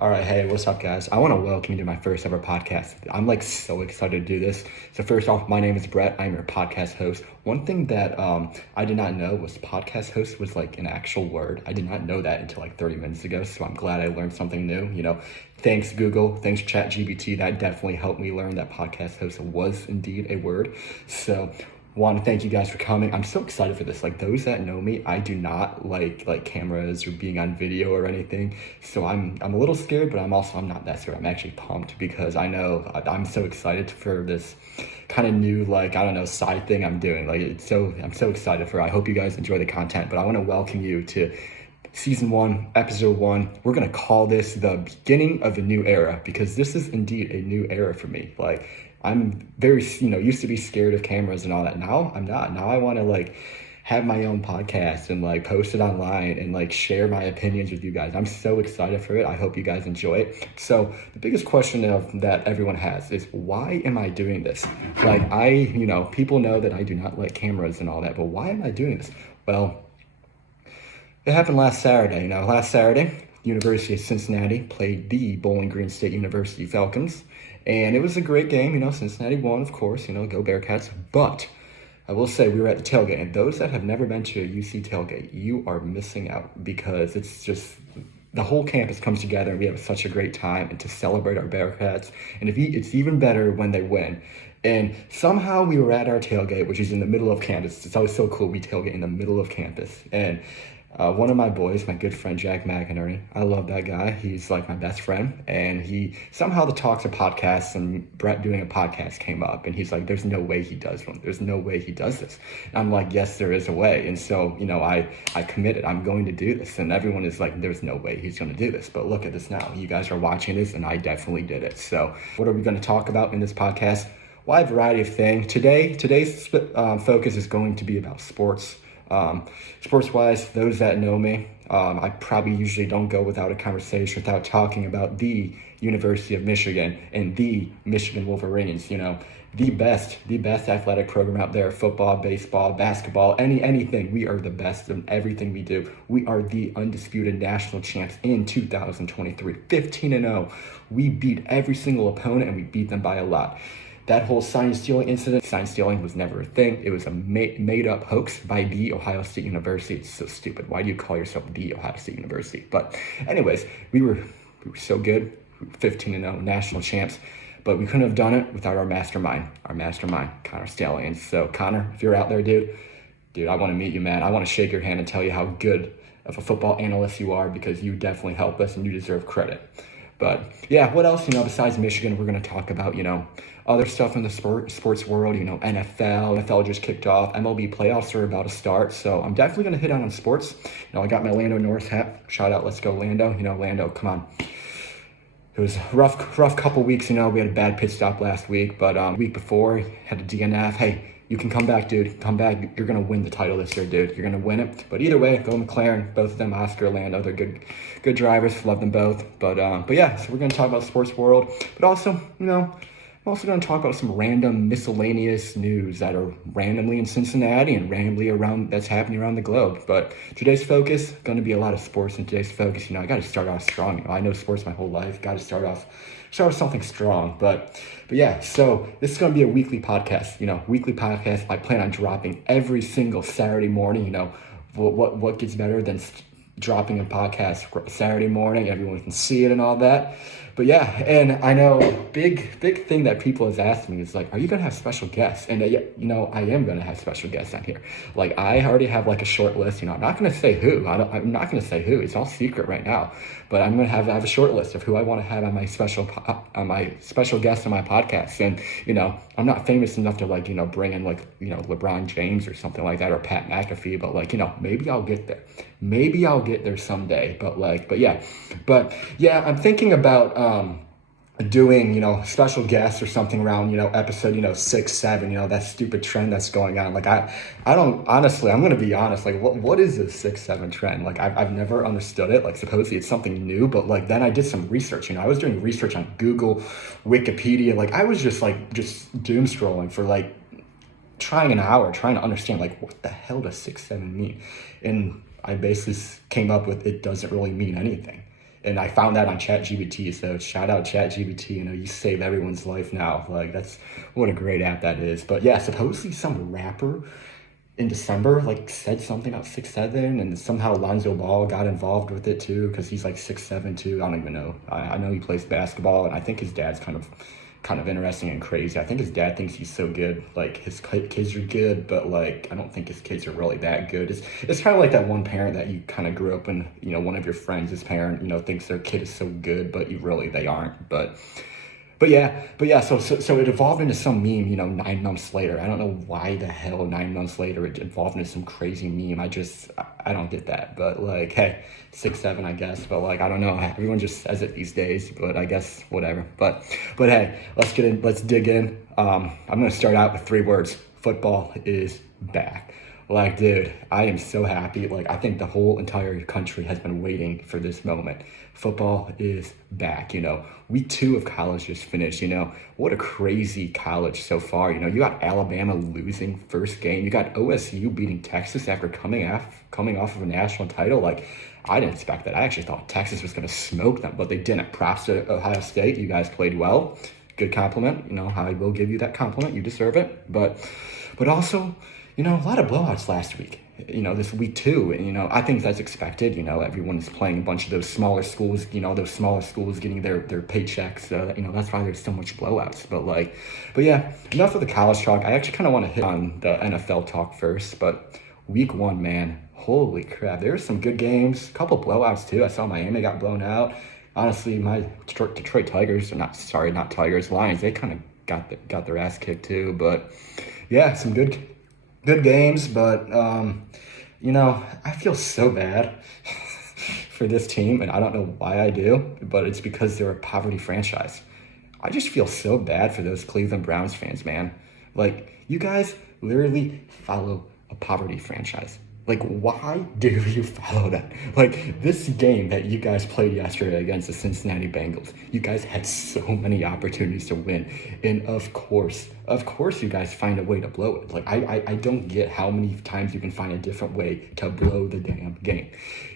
All right, hey, what's up, guys? I want to welcome you to my first ever podcast. I'm like so excited to do this. So first off, my name is Brett. I'm your podcast host. One thing that I did not know was podcast host was like an actual word. I did not know that until like 30 minutes ago. So I'm glad I learned something new. Thanks Google, thanks ChatGPT. That definitely helped me learn that podcast host was indeed a word. So want to thank you guys for coming. I'm so excited for this. Like those that know me, I do not like cameras or being on video or anything. So I'm a little scared, but I'm not that scared. I'm actually pumped because I know I'm so excited for this kind of new side thing I'm doing. I'm so excited for it. I hope you guys enjoy the content, but I want to welcome you to Season 1, Episode 1. We're going to call this the beginning of a new era because this is indeed a new era for me. I'm very, used to be scared of cameras and all that. Now I'm not. Now I want to have my own podcast and post it online and share my opinions with you guys. I'm so excited for it. I hope you guys enjoy it. So the biggest question that everyone has is, why am I doing this? People know that I do not like cameras and all that, but why am I doing this? Well, it happened last Saturday. Last Saturday, University of Cincinnati played the Bowling Green State University Falcons. And it was a great game. Cincinnati won, of course, go Bearcats. But I will say we were at the tailgate. And those that have never been to a UC tailgate, you are missing out because it's just the whole campus comes together and we have such a great time and to celebrate our Bearcats. And it's even better when they win. And somehow we were at our tailgate, which is in the middle of campus. It's always so cool. We tailgate in the middle of campus. And one of my boys, my good friend Jack McInerney, I love that guy. He's like my best friend. And he somehow the talks of podcasts and Brett doing a podcast came up. And he's like, there's no way he does one. There's no way he does this. And I'm like, yes, there is a way. And so, I committed. I'm going to do this. And everyone is like, there's no way he's going to do this. But look at this now. You guys are watching this and I definitely did it. So what are we going to talk about in this podcast? Wide variety of things. Today's focus is going to be about sports. Sports-wise, those that know me, I probably usually don't go without a conversation without talking about the University of Michigan and the Michigan Wolverines. The best athletic program out there: football, baseball, basketball, anything. We are the best in everything we do. We are the undisputed national champs in 2023, 15-0. We beat every single opponent and we beat them by a lot. That whole sign stealing incident, sign stealing was never a thing. It was a made up hoax by the Ohio State University. It's so stupid. Why do you call yourself the Ohio State University? But anyways, we were so good, 15-0 national champs, but we couldn't have done it without our mastermind, Connor Stallions. So Connor, if you're out there, dude, I want to meet you, man. I want to shake your hand and tell you how good of a football analyst you are because you definitely helped us and you deserve credit. But yeah, what else, besides Michigan, we're going to talk about, other stuff in the sports world, NFL just kicked off. MLB playoffs are about to start. So I'm definitely going to hit on sports. I got my Lando North hat. Shout out, let's go Lando. Lando, come on. It was a rough couple weeks, we had a bad pit stop last week, but week before, had a DNF. Hey, you can come back, dude. Come back. You're going to win the title this year, dude. You're going to win it. But either way, go McLaren. Both of them, Oscar, Lando, they're good drivers. Love them both. But yeah, so we're going to talk about sports world. But also, I'm also going to talk about some random miscellaneous news that are randomly in Cincinnati and randomly that's happening around the globe. But today's focus, going to be a lot of sports in today's focus. I got to start off strong. I know sports my whole life. Got to start off something strong. But yeah, so this is going to be a weekly podcast. Weekly podcast. I plan on dropping every single Saturday morning. What gets better than dropping a podcast Saturday morning? Everyone can see it and all that. But yeah, and I know big thing that people has asked me is are you gonna have special guests? And I am gonna have special guests on here. I already have a short list. I'm not gonna say who. I'm not gonna say who. It's all secret right now. But I'm gonna have a short list of who I want to have on my special guest on my podcast. And I'm not famous enough to bring in LeBron James or something like that, or Pat McAfee. But maybe I'll get there. Maybe I'll get there someday. But yeah, I'm thinking about doing special guests or something around episode 6, 7, that stupid trend that's going on. I don't, honestly, I'm gonna be honest, what is this 6, 7 trend? I've never understood it. Supposedly it's something new, but then I did some research. I was doing research on Google, Wikipedia. I was just doom scrolling for trying an hour trying to understand what the hell does 6, 7 mean. And I basically came up with it doesn't really mean anything. And I found that on ChatGPT, so shout out ChatGPT. You know, you save everyone's life now. Like, that's what a great app that is. But yeah, supposedly some rapper in December like said something about 6'7", and somehow Lonzo Ball got involved with it too because he's like 6'7" too. I don't even know. I know he plays basketball, and I think his dad's kind of interesting and crazy. I think his dad thinks he's so good, like his kids are good, but like I don't think his kids are really that good. It's kind of like that one parent that you kind of grew up in. You know, one of your friends, his parent, you know, thinks their kid is so good, but they aren't. But yeah, so it evolved into some meme, you know, 9 months later. I don't know why the hell 9 months later it evolved into some crazy meme. I don't get that. But like, hey, 6'7", I guess. But like, I don't know. Everyone just says it these days. But I guess whatever. But hey, let's dig in. I'm gonna start out with 3 words. Football is back. Like, dude, I am so happy. Like, I think the whole entire country has been waiting for this moment. Football is back, you know. Week 2 of college just finished, you know. What a crazy college so far. You know, you got Alabama losing first game. You got OSU beating Texas after coming off of a national title. Like, I didn't expect that. I actually thought Texas was going to smoke them, but they didn't. Props to Ohio State. You guys played well. Good compliment. You know, I will give you that compliment. You deserve it. But also, you know, a lot of blowouts last week, you know, this week too. And, you know, I think that's expected. You know, everyone is playing a bunch of those smaller schools, you know, those smaller schools getting their paychecks. You know, that's why there's so much blowouts. But yeah, enough of the college talk. I actually kind of want to hit on the NFL talk first. But week 1, man, holy crap. There were some good games, a couple blowouts too. I saw Miami got blown out. Honestly, my Detroit Tigers, not Tigers, Lions, they kind of got their ass kicked too. But yeah, some good games, but you know, I feel so bad for this team, and I don't know why I do, but it's because they're a poverty franchise. I just feel so bad for those Cleveland Browns fans, man. Like, you guys literally follow a poverty franchise. Like, why do you follow that? Like, this game that you guys played yesterday against the Cincinnati Bengals, you guys had so many opportunities to win. And of course, you guys find a way to blow it. Like, I don't get how many times you can find a different way to blow the damn game.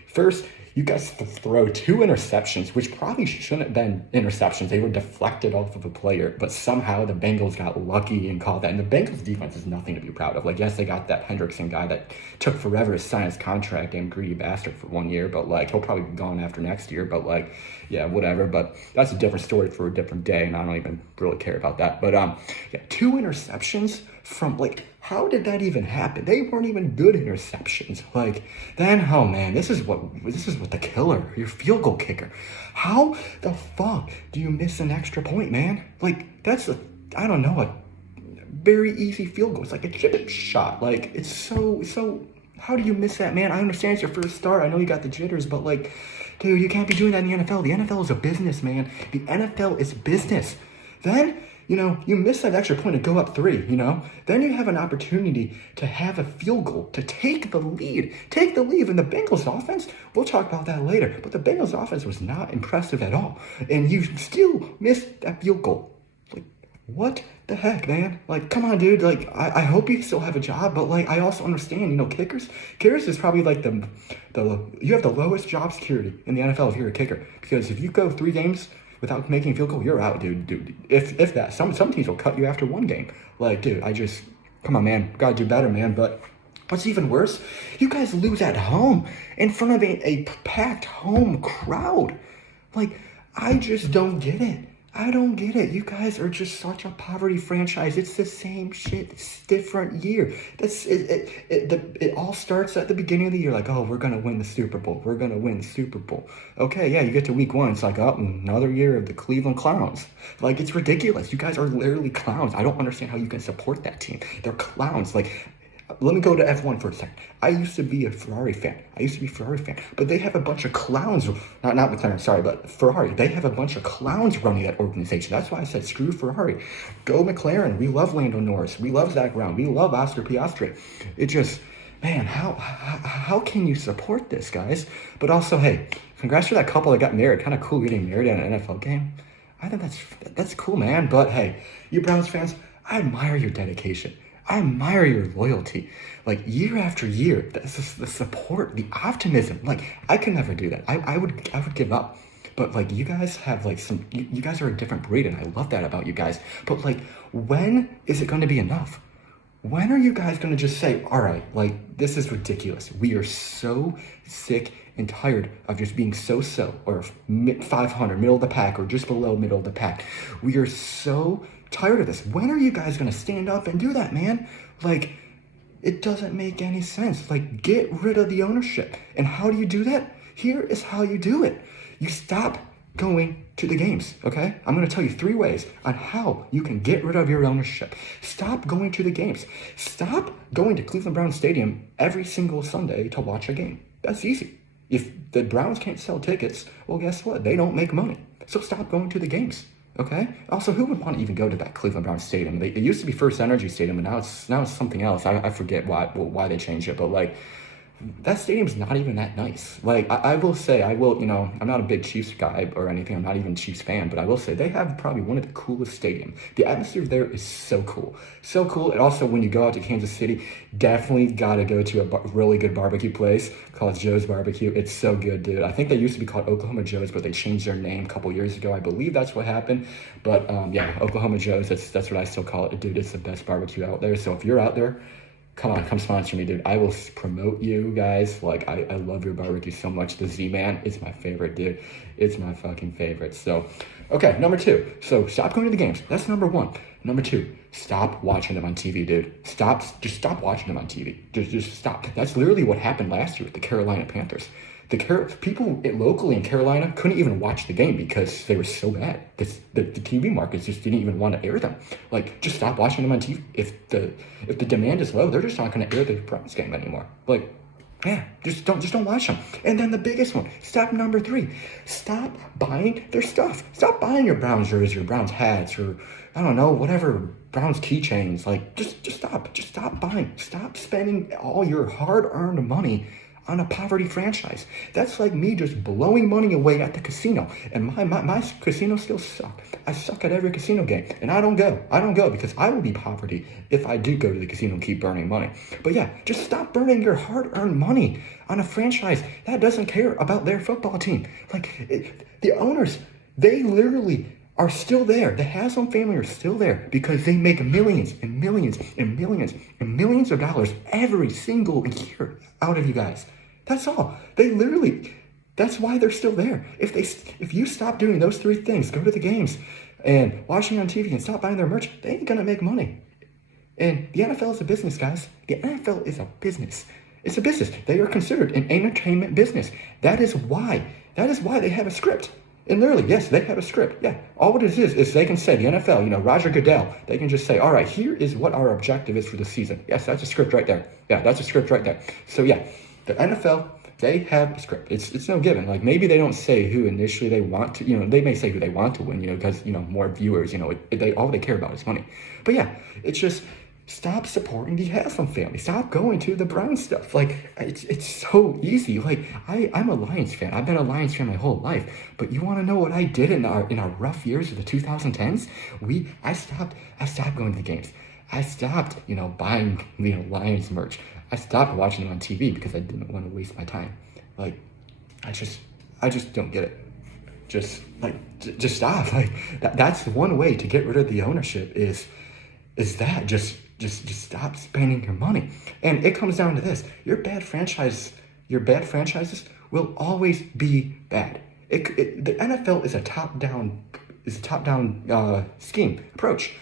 First, you guys throw 2 interceptions, which probably shouldn't have been interceptions. They were deflected off of a player, but somehow the Bengals got lucky and called that. And the Bengals defense is nothing to be proud of. Like, yes, they got that Hendrickson guy that took forever to sign his contract, damn greedy bastard, for 1 year, but like, he'll probably be gone after next year, but like, yeah, whatever. But that's a different story for a different day, and I don't even really care about that. But yeah, 2 interceptions from, like, how did that even happen? They weren't even good interceptions. Like, then, oh man, this is what the killer, your field goal kicker. How the fuck do you miss an extra point, man? Like, that's a very easy field goal. It's like a chip shot. Like, it's so. How do you miss that, man? I understand it's your first start. I know you got the jitters, but like, dude, you can't be doing that in the NFL. The NFL is a business, man. The NFL is business. Then, you know, you miss that extra point to go up 3, you know? Then you have an opportunity to have a field goal, to take the lead. And the Bengals offense, we'll talk about that later, but the Bengals offense was not impressive at all. And you still missed that field goal. Like, what the heck, man? Like, come on, dude. Like, I hope you still have a job, but like, I also understand, you know, kickers is probably like you have the lowest job security in the NFL if you're a kicker. Because if you go 3 games without making a field goal, you're out, dude. If that, some teams will cut you after 1 game. Like, dude, come on, man, gotta do better, man. But what's even worse, you guys lose at home in front of a packed home crowd. Like, I just don't get it. I don't get it. You guys are just such a poverty franchise. It's the same shit. It's different year. It all starts at the beginning of the year. Like, oh, we're going to win the Super Bowl. Okay, yeah, you get to week 1. It's like, oh, another year of the Cleveland Clowns. Like, it's ridiculous. You guys are literally clowns. I don't understand how you can support that team. They're clowns. Like, let me go to F1 for a second. I used to be a Ferrari fan. But they have a bunch of clowns. Not McLaren, sorry, but Ferrari. They have a bunch of clowns running that organization. That's why I said screw Ferrari. Go McLaren. We love Lando Norris. We love Zach Brown. We love Oscar Piastri. It just, man, how can you support this, guys? But also, hey, congrats to that couple that got married. Kind of cool getting married at an NFL game. I think that's cool, man. But hey, you Browns fans, I admire your dedication. I admire your loyalty. Like, year after year, the support, the optimism. Like, I could never do that. I would give up. But like you guys have like you guys are a different breed, and I love that about you guys. But like, when is it going to be enough? When are you guys going to just say, all right, like, this is ridiculous. We are so sick and tired of just being so, or 500, middle of the pack, or just below middle of the pack. We are so tired of this. When are you guys going to stand up and do that, man? Like, it doesn't make any sense. Like, get rid of the ownership. And how do you do that? Here is how you do it. You stop going to the games, okay? I'm going to tell you 3 ways on how you can get rid of your ownership. Stop going to the games. Stop going to Cleveland Browns Stadium every single Sunday to watch a game. That's easy. If the Browns can't sell tickets, well, guess what? They don't make money. So stop going to the games, okay? Also, who would want to even go to that Cleveland Browns Stadium? It used to be First Energy Stadium, and now it's something else. I forget why they changed it, but like, that stadium's not even that nice. Like, I will say, I'm not a big Chiefs guy or anything. I'm not even a Chiefs fan, but I will say they have probably one of the coolest stadiums. The atmosphere there is so cool. So cool. And also, when you go out to Kansas City, definitely got to go to a really good barbecue place called Joe's Barbecue. It's so good, dude. I think they used to be called Oklahoma Joe's, but they changed their name a couple years ago. I believe that's what happened. But yeah, Oklahoma Joe's, that's what I still call it. Dude, it's the best barbecue out there. So if you're out there, come sponsor me, dude. I will promote you guys. Like, I love your barbecue so much. The Z-Man is my favorite, dude. It's my fucking favorite. So, okay, number 2. So, stop going to the games. That's number 1. Number 2, stop watching them on TV, dude. Just stop watching them on TV. Just stop. That's literally what happened last year with the Carolina Panthers. People locally in Carolina couldn't even watch the game because they were so bad. The TV markets just didn't even want to air them. Like, just stop watching them on TV. If the demand is low, they're just not going to air the Browns game anymore. Like, yeah, just don't watch them. And then the biggest one, number 3, stop buying their stuff. Stop buying your Browns jerseys, your Browns hats, or I don't know, whatever, Browns keychains. Like, just stop. Just stop buying. Stop spending all your hard-earned money on a poverty franchise. That's like me just blowing money away at the casino. And my casino skills suck. I suck at every casino game. And I don't go because I will be poverty if I do go to the casino and keep burning money. But yeah, just stop burning your hard-earned money on a franchise that doesn't care about their football team. Like, the owners, they literally are still there. The Haslam family are still there because they make millions and millions and millions and millions of dollars every single year out of you guys. That's all. That's why they're still there. If you stop doing those 3 things, go to the games and watching on TV and stop buying their merch, they ain't gonna make money. And the NFL is a business, guys. The NFL is a business. It's a business. They are considered an entertainment business. That is why they have a script. And literally, yes, they have a script. Yeah, all it is they can say, the NFL, Roger Goodell, they can just say, all right, here is what our objective is for the season. Yes, that's a script right there. Yeah, that's a script right there. So yeah, the NFL, they have a script. It's no given. Like, maybe they don't say who initially they want to, they may say who they want to win, because, more viewers, all they care about is money. But yeah, it's just, stop supporting the Haslam family. Stop going to the Brown stuff. Like, it's so easy. Like, I'm a Lions fan. I've been a Lions fan my whole life. But you want to know what I did in our rough years of the 2010s? I stopped going to the games. I stopped, buying, Lions merch. I stopped watching them on TV because I didn't want to waste my time. Like, I just don't get it. Just stop. Like, that's one way to get rid of the ownership is that just stop spending your money. And it comes down to this: your bad franchises will always be bad. The NFL is a top-down scheme approach.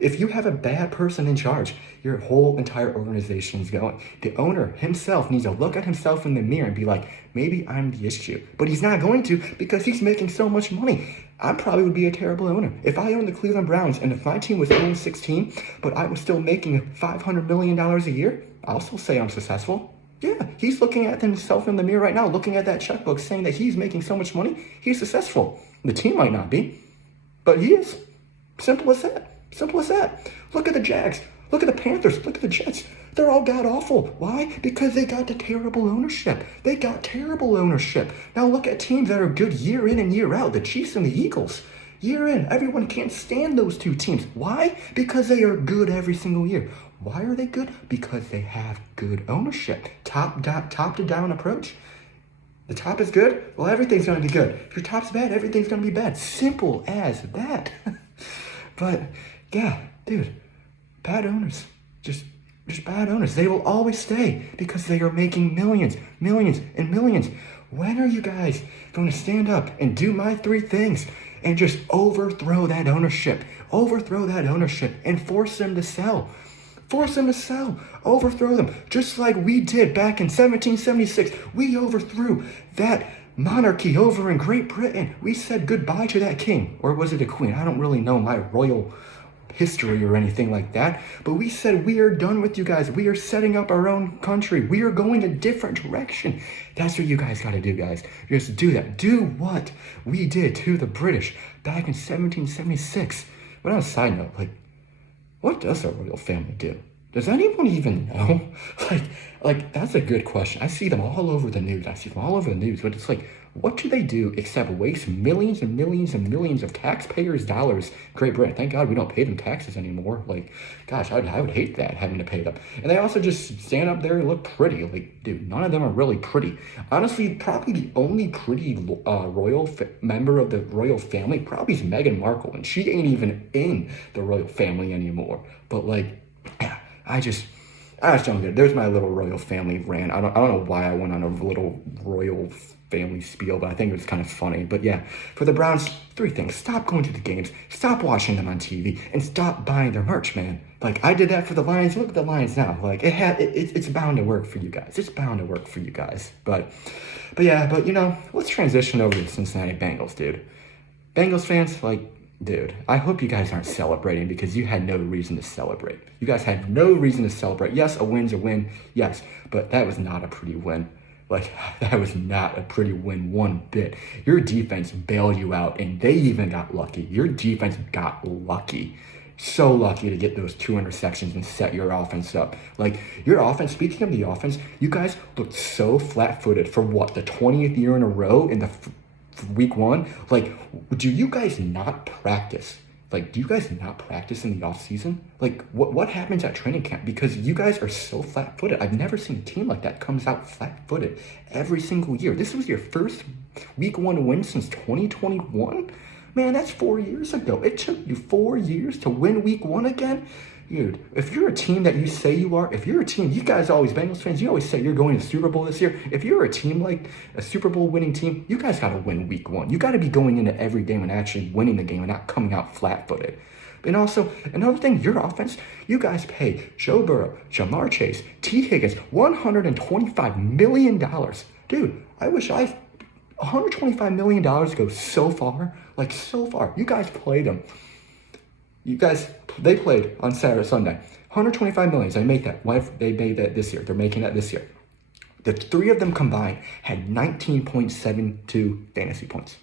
If you have a bad person in charge, your whole entire organization is going. The owner himself needs to look at himself in the mirror and be like, maybe I'm the issue. But he's not going to, because he's making so much money. I probably would be a terrible owner. If I owned the Cleveland Browns and if my team was 0-16, but I was still making $500 million a year, I'll still say I'm successful. Yeah, he's looking at himself in the mirror right now, looking at that checkbook, saying that he's making so much money, he's successful. The team might not be, but he is. Simple as that. Simple as that. Look at the Jags. Look at the Panthers. Look at the Jets. They're all god-awful. Why? Because they got the terrible ownership. They got terrible ownership. Now look at teams that are good year in and year out. The Chiefs and the Eagles. Year in. Everyone can't stand those 2 teams. Why? Because they are good every single year. Why are they good? Because they have good ownership. Top to down approach. The top is good? Well, everything's going to be good. If your top's bad, everything's going to be bad. Simple as that. But, yeah, dude, bad owners. Just bad owners. They will always stay because they are making millions, millions, and millions. When are you guys going to stand up and do my three things and just overthrow that ownership? Overthrow that ownership and force them to sell. Force them to sell. Overthrow them. Just like we did back in 1776. We overthrew that monarchy over in Great Britain. We said goodbye to that king. Or was it a queen? I don't really know my royal history or anything like that. But we said, we are done with you guys. We are setting up our own country. We are going a different direction. That's what you guys got to do, guys. Just do that. Do what we did to the British back in 1776. But on a side note, like, what does a royal family do? Does anyone even know? Like that's a good question. I see them all over the news. But it's like, what do they do except waste millions and millions and millions of taxpayers' dollars? Great Britain. Thank God we don't pay them taxes anymore. Like, gosh, I would hate that, having to pay them. And they also just stand up there and look pretty. Like, dude, none of them are really pretty. Honestly, probably the only pretty member of the royal family probably is Meghan Markle, and she ain't even in the royal family anymore. But like, yeah, I just don't get it. There's my little royal family rant. I don't know why I went on a little royal family spiel, but I think it was kind of funny. But yeah, for the Browns, three things: stop going to the games, stop watching them on TV, and stop buying their merch, man. Like, I did that for the Lions. Look at the Lions now. Like, it's bound to work for you guys. It's bound to work for you guys. But you know, let's transition over to the Cincinnati Bengals, dude. Bengals fans, like, dude, I hope you guys aren't celebrating because you had no reason to celebrate. You guys had no reason to celebrate. Yes, a win's a win. Yes, but that was not a pretty win. Like, that was not a pretty win one bit. Your defense bailed you out, and they even got lucky. Your defense got lucky. So lucky to get those 2 interceptions and set your offense up. Like, your offense, speaking of the offense, you guys looked so flat-footed for what, the 20th year in a row in the week one? Like, do you guys not practice? Like, do you guys not practice in the off season? Like, what happens at training camp? Because you guys are so flat-footed. I've never seen a team like that comes out flat-footed every single year. This was your first week one win since 2021? Man, that's 4 years ago. It took you 4 years to win week one again? Dude, if you're a team that you say you are, if you're a team, you guys always, Bengals fans, you always say you're going to the Super Bowl this year. If you're a team like a Super Bowl winning team, you guys got to win week one. You got to be going into every game and actually winning the game and not coming out flat-footed. And also, another thing, your offense, you guys pay Joe Burrow, Jamar Chase, T. Higgins, $125 million. Dude, I wish $125 million goes so far, like so far. You guys played them. They played on Sunday. $125 million. They made that. They made that this year. They're making that this year. The three of them combined had 19.72 fantasy points.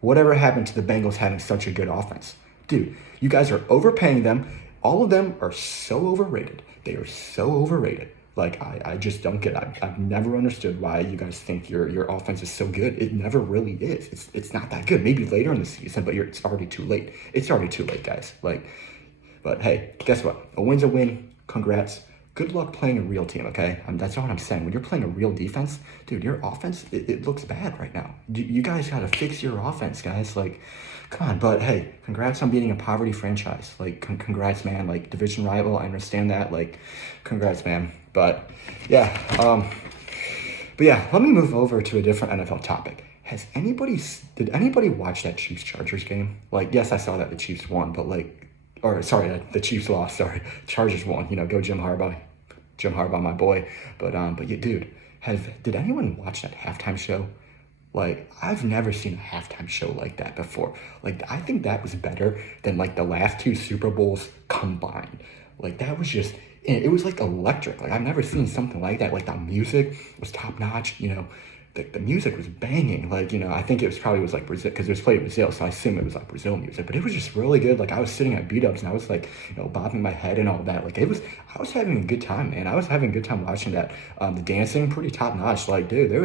Whatever happened to the Bengals having such a good offense? Dude, you guys are overpaying them. All of them are so overrated. They are so overrated. Like, I just don't get it. I've never understood why you guys think your offense is so good. It never really is. It's not that good. Maybe later in the season, but it's already too late. It's already too late, guys. Like, but hey, guess what? A win's a win. Congrats. Good luck playing a real team, okay? That's all I'm saying. When you're playing a real defense, dude, your offense, it looks bad right now. You guys got to fix your offense, guys. Like, come on. But hey, congrats on beating a poverty franchise. Like, congrats, man. Like, division rival, I understand that. Like, congrats, man. But yeah, let me move over to a different NFL topic. Did anybody watch that Chiefs-Chargers game? Like, yes, I saw that the Chiefs won, but the Chiefs lost, sorry. Chargers won, go Jim Harbaugh, my boy. But yeah, dude, did anyone watch that halftime show? Like, I've never seen a halftime show like that before. Like, I think that was better than, like, the last 2 Super Bowls combined. Like, that was just, it was, like, electric. Like, I've never seen something like that. Like, the music was top-notch, the music was banging. Like, I think it was like Brazil, because it was played in Brazil, so I assume it was, like, Brazil music. But it was just really good. Like, I was sitting at beat-ups, and I was, like, bobbing my head and all that. Like, I was having a good time, man. I was having a good time watching that. The dancing, pretty top-notch. Like, dude, there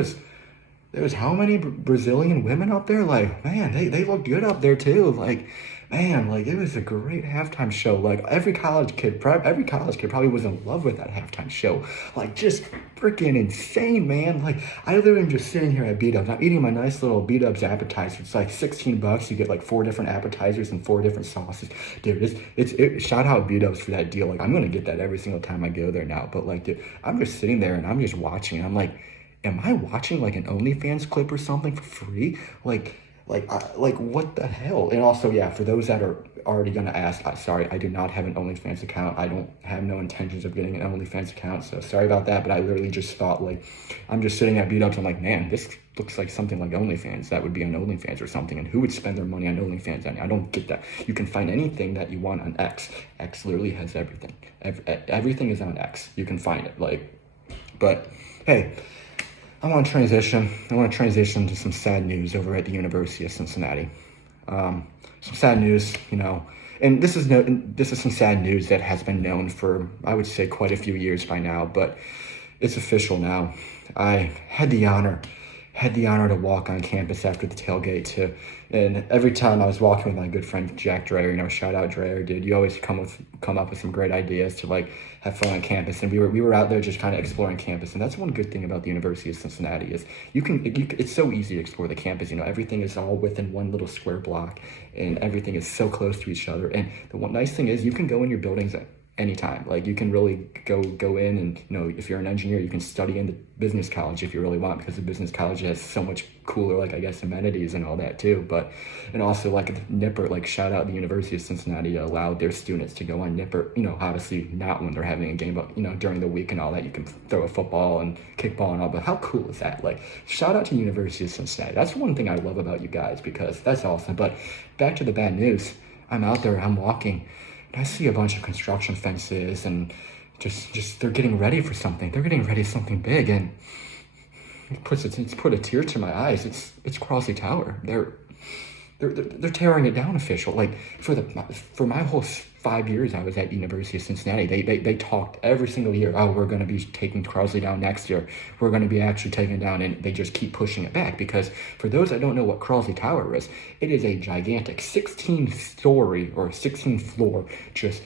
there's how many Brazilian women up there? Like, man, they look good up there too. Like, man, like it was a great halftime show. Like every college kid probably was in love with that halftime show. Like, just freaking insane, man. Like, I literally am just sitting here at B-Dubs. I'm eating my nice little B-Dubs appetizer. It's like $16. You get like 4 different appetizers and 4 different sauces. Dude, shout out B-Dubs for that deal. Like, I'm gonna get that every single time I go there now. But like, dude, I'm just sitting there and I'm just watching. And I'm like, am I watching like an OnlyFans clip or something for free? Like what the hell? And also, yeah, for those that are already gonna ask, sorry, I do not have an OnlyFans account. I don't have no intentions of getting an OnlyFans account, so sorry about that. But I literally just thought, like, I'm just sitting at B-Dubs. I'm like, man, this looks like something like OnlyFans. That would be on OnlyFans or something. And who would spend their money on OnlyFans? I don't get that. You can find anything that you want on X. X literally has everything. Everything is on X. You can find it. Like, but hey. I want to transition to some sad news over at the University of Cincinnati. Some sad news, and this is some sad news that has been known for, I would say, quite a few years by now, but it's official now. I had the honor to walk on campus after the tailgate and every time I was walking with my good friend Jack Dreyer, shout out Dreyer, dude. You always come up with some great ideas to like have fun on campus, and we were out there just kind of exploring campus. And that's one good thing about the University of Cincinnati is it's so easy to explore the campus. Everything is all within one little square block, and everything is so close to each other. And the one nice thing is you can go in your buildings anytime. Like, you can really go in and, if you're an engineer, you can study in the business college if you really want, because the business college has so much cooler, like, I guess, amenities and all that too. And also, like, Nipper, like, shout out the University of Cincinnati allowed their students to go on Nipper, obviously not when they're having a game, but, during the week and all that, you can throw a football and kickball and all. But how cool is that? Like, shout out to the University of Cincinnati. That's one thing I love about you guys, because that's awesome. But back to the bad news. I'm out there, I'm walking, I see a bunch of construction fences and just they're getting ready for something. They're getting ready for something big, and it's put a tear to my eyes. It's Crosley Tower. They're tearing it down official. Like, for my whole 5 years I was at University of Cincinnati, they talked every single year, oh, we're going to be taking Crosley down next year. We're going to be actually taking it down, and they just keep pushing it back. Because for those that don't know what Crosley Tower is, it is a gigantic 16-story or 16-floor just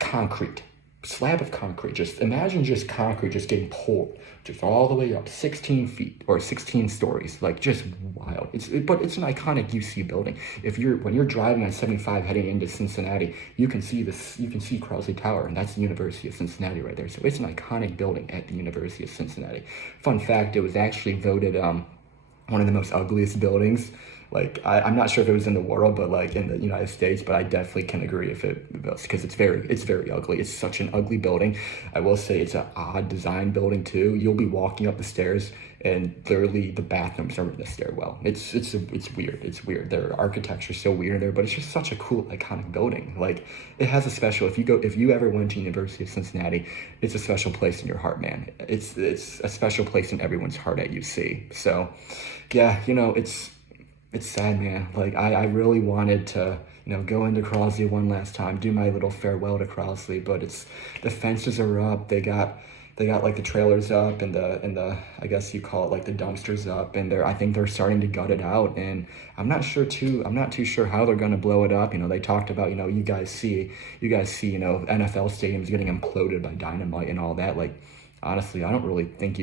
concrete slab of concrete. Just imagine just concrete just getting pulled just all the way up 16 feet or 16 stories. Like, just wild. But it's an iconic UC building. When you're driving on 75 heading into Cincinnati, you can see Crosley Tower, and that's the University of Cincinnati right there. So it's an iconic building at the University of Cincinnati. Fun fact, it was actually voted one of the most ugliest buildings. Like, I'm not sure if it was in the world, but like in the United States, but I definitely can agree if it was, because it's very ugly. It's such an ugly building. I will say it's an odd design building too. You'll be walking up the stairs and literally the bathrooms are in the stairwell. It's weird. It's weird. Their architecture is so weird in there, but it's just such a cool, iconic building. Like, it has a special, if you ever went to University of Cincinnati, it's a special place in your heart, man. It's a special place in everyone's heart at UC. So yeah, it's sad, man. Like, I really wanted to, go into Crosley one last time, do my little farewell to Crosley, but the fences are up. They got like the trailers up and the I guess you call it like the dumpsters up, and I think they're starting to gut it out, and I'm not too sure how they're gonna blow it up. They talked about, you guys see, NFL stadiums getting imploded by dynamite and all that. Like, honestly, I don't really think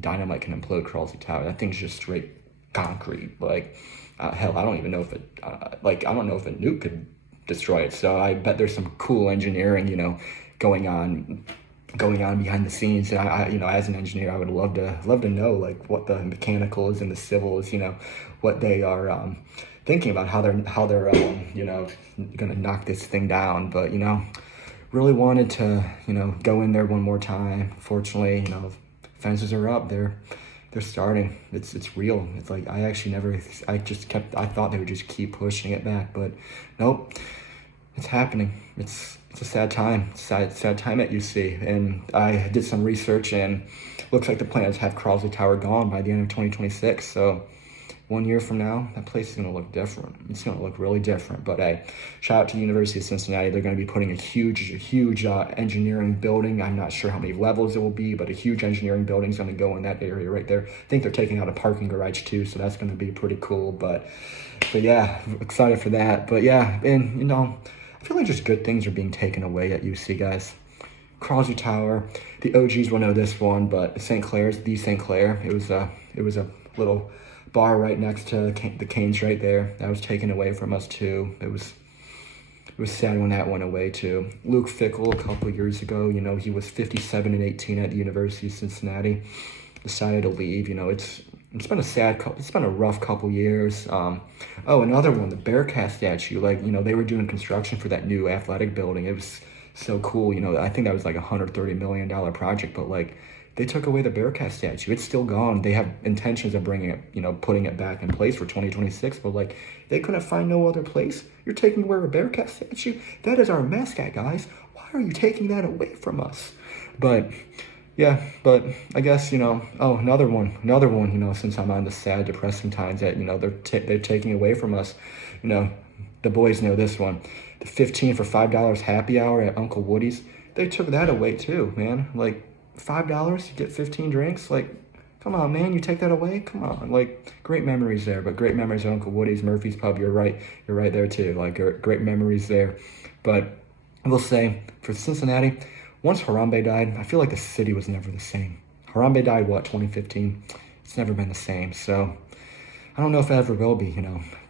dynamite can implode Crosley Tower. That thing's just straight concrete. Like, hell, I don't even know if I don't know if a nuke could destroy it. So I bet there's some cool engineering, going on behind the scenes. And I as an engineer, I would love to know, like, what the mechanicals and the civils, what they are thinking about, how they're gonna knock this thing down. But really wanted to go in there one more time. Fortunately, fences are up. They're starting. It's real. It's like, I thought they would just keep pushing it back, but nope, it's happening. It's a sad time. Sad time at UC. And I did some research, and looks like the plan is to have Crosley Tower gone by the end of 2026. So 1 year from now, that place is going to look different. It's going to look really different. But hey, shout out to the University of Cincinnati. They're going to be putting a huge engineering building. I'm not sure how many levels it will be, but a huge engineering building is going to go in that area right there. I think they're taking out a parking garage too, so that's going to be pretty cool. But yeah, excited for that. But yeah, and I feel like just good things are being taken away at UC, guys. Crosley Tower, the OGs will know this one, but the St. Clair, it was a little bar right next to the Canes right there. That was taken away from us too. It was sad when that went away too. Luke Fickell, a couple of years ago, he was 57 and 18 at the University of Cincinnati, decided to leave. It's been a rough couple years. Another one, the Bearcat statue. They were doing construction for that new athletic building. It was so cool. I think that was like $130 million project, but they took away the Bearcat statue. It's still gone. They have intentions of bringing it, putting it back in place for 2026, but they couldn't find no other place. You're taking away a Bearcat statue? That is our mascot, guys. Why are you taking that away from us? But yeah, but I guess, another one, since I'm on the sad, depressing times that, they're taking away from us, the boys know this one. The 15 for $5 happy hour at Uncle Woody's, they took that away too, man. $5, you get 15 drinks? Come on, man, you take that away? Come on. Great memories there, but great memories at Uncle Woody's, Murphy's Pub, you're right there too. Great memories there. But I will say, for Cincinnati, once Harambe died, I feel like the city was never the same. Harambe died, 2015? It's never been the same. So I don't know if it ever will be,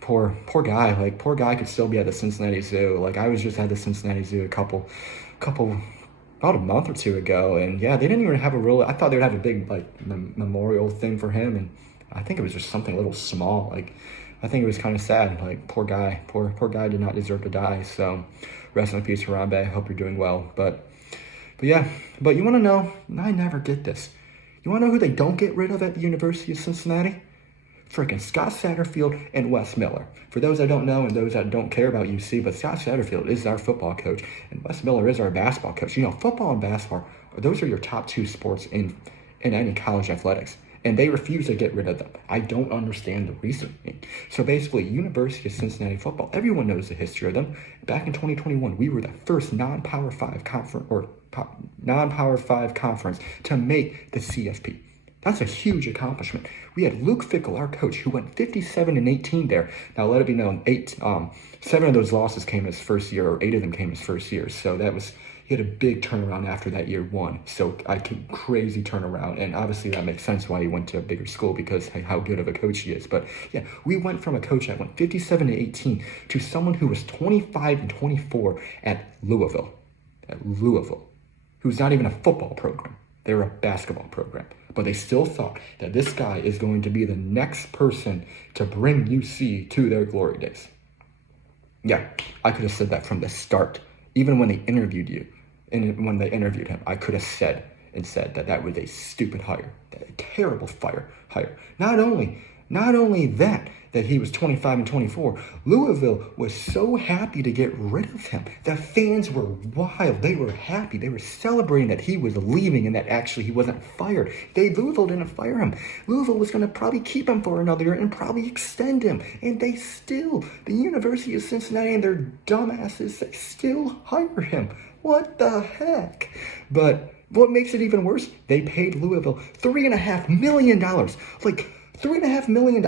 Poor guy. Poor guy could still be at the Cincinnati Zoo. I was just at the Cincinnati Zoo about a month or two ago, and yeah, they didn't even have I thought they'd have a big memorial thing for him, and I think it was just something a little small. I think it was kind of sad. Poor guy did not deserve to die. So rest in peace, Harambe. I hope you're doing well. But yeah, but you want to know, I never get this. You want to know who they don't get rid of at the University of Cincinnati? Freaking Scott Satterfield and Wes Miller. For those that don't know and those that don't care about UC, but Scott Satterfield is our football coach and Wes Miller is our basketball coach. Football and basketball, those are your top two sports in any college athletics. And they refuse to get rid of them. I don't understand the reasoning. So basically, University of Cincinnati football, everyone knows the history of them. Back in 2021, we were the first non-Power 5 conference to make the CFP. That's a huge accomplishment. We had Luke Fickell, our coach, who went 57 and 18 there. Now, let it be known, 7 of those losses came his first year, or 8 of them came his first year. So he had a big turnaround after that year one. So crazy turnaround. And obviously that makes sense why he went to a bigger school, because how good of a coach he is. But yeah, we went from a coach that went 57 and 18 to someone who was 25 and 24 at Louisville, who's not even a football program. They're a basketball program. But they still thought that this guy is going to be the next person to bring UC to their glory days. Yeah, I could have said that from the start. Even when they interviewed you, and when they interviewed him, I could have said that was a stupid hire, a terrible hire. Not only that he was 25 and 24, Louisville was so happy to get rid of him. The fans were wild. They were happy. They were celebrating that he was leaving and that actually he wasn't fired. Louisville didn't fire him. Louisville was going to probably keep him for another year and probably extend him. And the University of Cincinnati and their dumbasses, they still hire him. What the heck? But what makes it even worse, they paid Louisville $3.5 million. $3.5 million,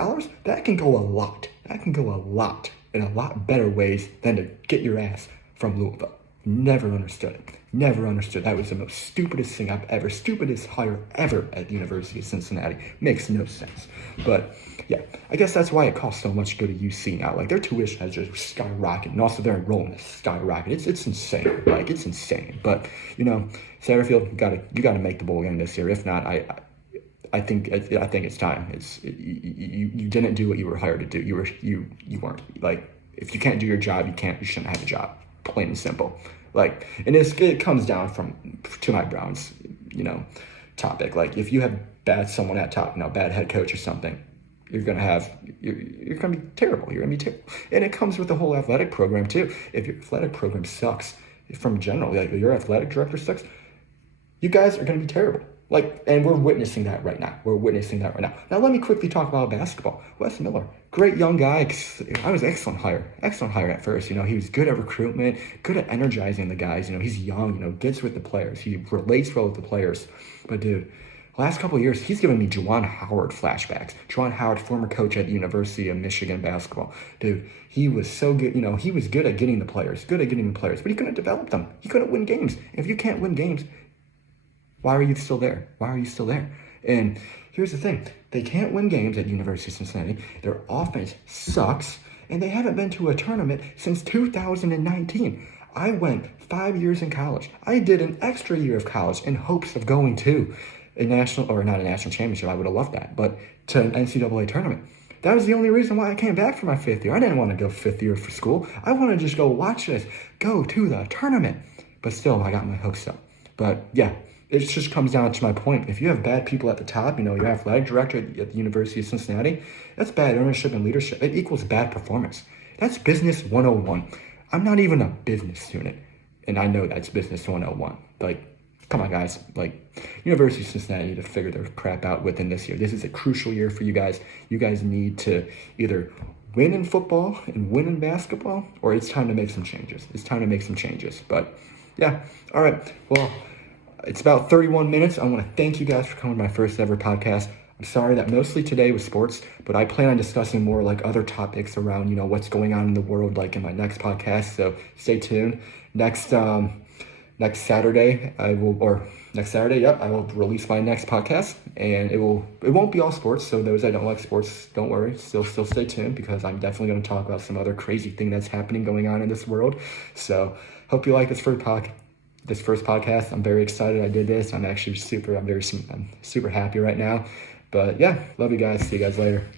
that can go a lot. That can go a lot in a lot better ways than to get your ass from Louisville. Never understood it. Never understood. That was the most stupidest hire ever at the University of Cincinnati. Makes no sense. But yeah, I guess that's why it costs so much to go to UC now. Their tuition has just skyrocketed, and also their enrollment has skyrocketed. It's insane. It's insane. But Satterfield, you gotta make the bowl game this year. If not, I think it's time. You didn't do what you were hired to do. You weren't. If you can't do your job, you shouldn't have a job. Plain and simple. It comes down to my Browns, topic. If you have someone at top, bad head coach or something, you're gonna be terrible. You're gonna be terrible. And it comes with the whole athletic program too. If your athletic program sucks, from general, your athletic director sucks, you guys are gonna be terrible. And we're witnessing that right now. Now, let me quickly talk about basketball. Wes Miller, great young guy. I was excellent hire at first. He was good at recruitment, good at energizing the guys. He's young. Gets with the players. He relates well with the players. But dude, last couple of years, he's given me Juwan Howard flashbacks. Juwan Howard, former coach at the University of Michigan basketball. Dude, he was so good. He was good at getting the players, but he couldn't develop them. He couldn't win games. If you can't win games, why are you still there? And here's the thing. They can't win games at University of Cincinnati. Their offense sucks, and they haven't been to a tournament since 2019. I went 5 years in college. I did an extra year of college in hopes of going to not a national championship. I would have loved that, but to an NCAA tournament. That was the only reason why I came back for my 5th year. I didn't want to go 5th year for school. I wanted to just go watch this, go to the tournament. But still, I got my hopes up. But yeah, it just comes down to my point. If you have bad people at the top, your athletic director at the University of Cincinnati, that's bad ownership and leadership. It equals bad performance. That's business 101. I'm not even a business student, and I know that's business 101. Come on, guys. University of Cincinnati need to figure their crap out within this year. This is a crucial year for you guys. You guys need to either win in football and win in basketball, or it's time to make some changes. But yeah, all right. Well, it's about 31 minutes. I want to thank you guys for coming to my first ever podcast. I'm sorry that mostly today was sports, but I plan on discussing more other topics around, what's going on in the world, in my next podcast. So stay tuned. Next Saturday, I will release my next podcast, and it won't be all sports. So those that don't like sports, don't worry. Still stay tuned, because I'm definitely going to talk about some other crazy thing that's going on in this world. So hope you like this first podcast. I'm very excited I did this. I'm super happy right now. But yeah, love you guys. See you guys later.